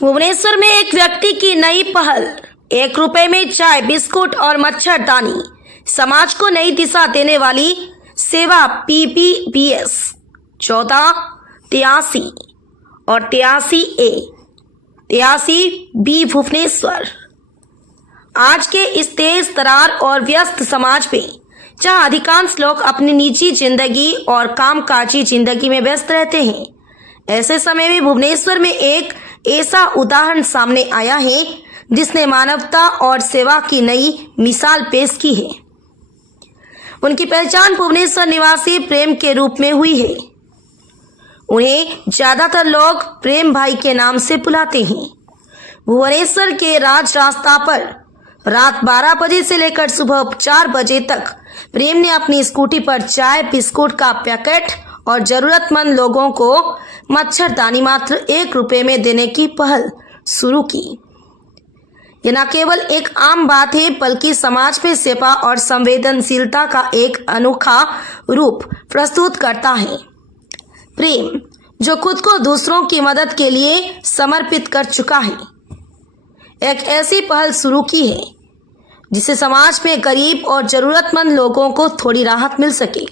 भुवनेश्वर में एक व्यक्ति की नई पहल, 1 रुपए में चाय, बिस्कुट और मच्छरदानी, समाज को नई दिशा देने वाली सेवा PPBS 1483 और 83A 83B भुवनेश्वर। आज के इस तेज तरार और व्यस्त समाज में जहां अधिकांश लोग अपनी निजी जिंदगी और कामकाजी जिंदगी में व्यस्त रहते हैं, ऐसे समय में भुवनेश्वर में एक ऐसा उदाहरण सामने आया है जिसने मानवता और सेवा की नई मिसाल पेश की है। उनकी पहचान भुवनेश्वर निवासी प्रेम के रूप में हुई है। उन्हें ज्यादातर लोग प्रेम भाई के नाम से बुलाते हैं। भुवनेश्वर के राज रास्ता पर रात 12 बजे से लेकर सुबह 4 बजे तक प्रेम ने अपनी स्कूटी पर चाय, बिस्कुट का पैकेट और जरूरतमंद लोगों को मच्छरदानी मात्र 1 रुपए में देने की पहल शुरू की। यह न केवल एक आम बात है बल्कि समाज में सेवा और संवेदनशीलता का एक अनोखा रूप प्रस्तुत करता है। प्रेम, जो खुद को दूसरों की मदद के लिए समर्पित कर चुका है, एक ऐसी पहल शुरू की है जिससे समाज में गरीब और जरूरतमंद लोगों को थोड़ी राहत मिल सके।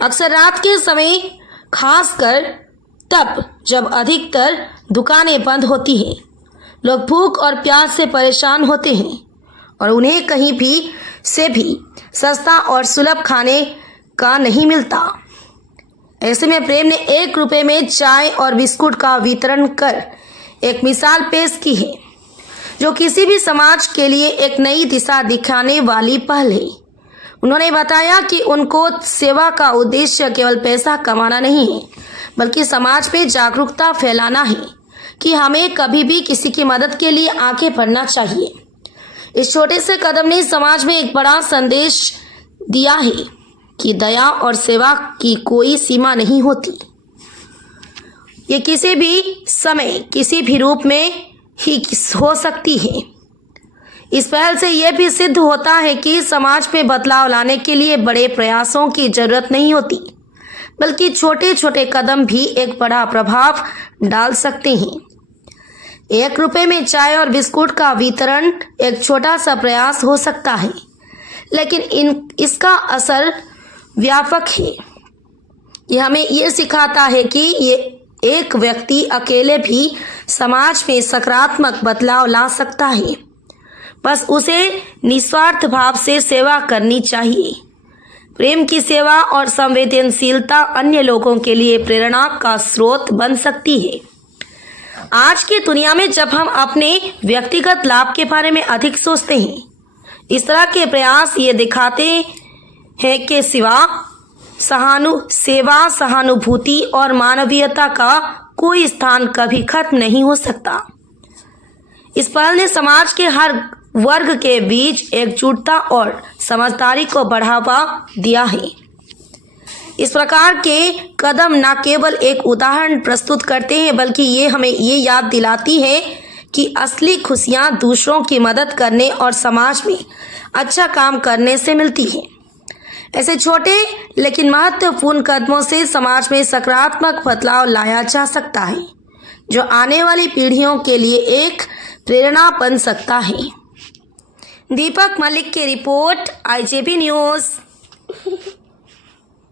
अक्सर रात के समय, खासकर तब जब अधिकतर दुकानें बंद होती हैं, लोग भूख और प्यास से परेशान होते हैं और उन्हें कहीं भी से भी सस्ता और सुलभ खाने का नहीं मिलता। ऐसे में प्रेम ने 1 रुपए में चाय और बिस्कुट का वितरण कर एक मिसाल पेश की है जो किसी भी समाज के लिए एक नई दिशा दिखाने वाली पहल है। उन्होंने बताया कि उनको सेवा का उद्देश्य केवल पैसा कमाना नहीं है बल्कि समाज में जागरूकता फैलाना है कि हमें कभी भी किसी की मदद के लिए आगे बढ़ना चाहिए। इस छोटे से कदम ने समाज में एक बड़ा संदेश दिया है कि दया और सेवा की कोई सीमा नहीं होती। ये किसी भी समय, किसी भी रूप में ही हो सकती है। इस पहल से यह भी सिद्ध होता है कि समाज में बदलाव लाने के लिए बड़े प्रयासों की जरूरत नहीं होती बल्कि छोटे छोटे कदम भी एक बड़ा प्रभाव डाल सकते हैं। 1 रुपए में चाय और बिस्कुट का वितरण एक छोटा सा प्रयास हो सकता है, लेकिन इसका असर व्यापक है। यह हमें यह सिखाता है कि ये एक व्यक्ति अकेले भी समाज में सकारात्मक बदलाव ला सकता है, बस उसे निस्वार्थ भाव से सेवा करनी चाहिए। प्रेम की सेवा और संवेदनशीलता अन्य लोगों के लिए प्रेरणा का स्रोत बन सकती है। आज की दुनिया में जब हम अपने व्यक्तिगत लाभ के बारे में अधिक सोचते हैं, इस तरह के प्रयास ये दिखाते हैं कि सेवा, सहानुभूति और मानवीयता का कोई स्थान कभी खत्म नहीं हो सकता। इस पहल ने समाज के हर वर्ग के बीच एकजुटता और समझदारी को बढ़ावा दिया है। इस प्रकार के कदम न केवल एक उदाहरण प्रस्तुत करते हैं बल्कि ये हमें ये याद दिलाती है कि असली खुशियां दूसरों की मदद करने और समाज में अच्छा काम करने से मिलती हैं। ऐसे छोटे लेकिन महत्वपूर्ण कदमों से समाज में सकारात्मक बदलाव लाया जा सकता है जो आने वाली पीढ़ियों के लिए एक प्रेरणा बन सकता है। दीपक मलिक की रिपोर्ट, IJB न्यूज़।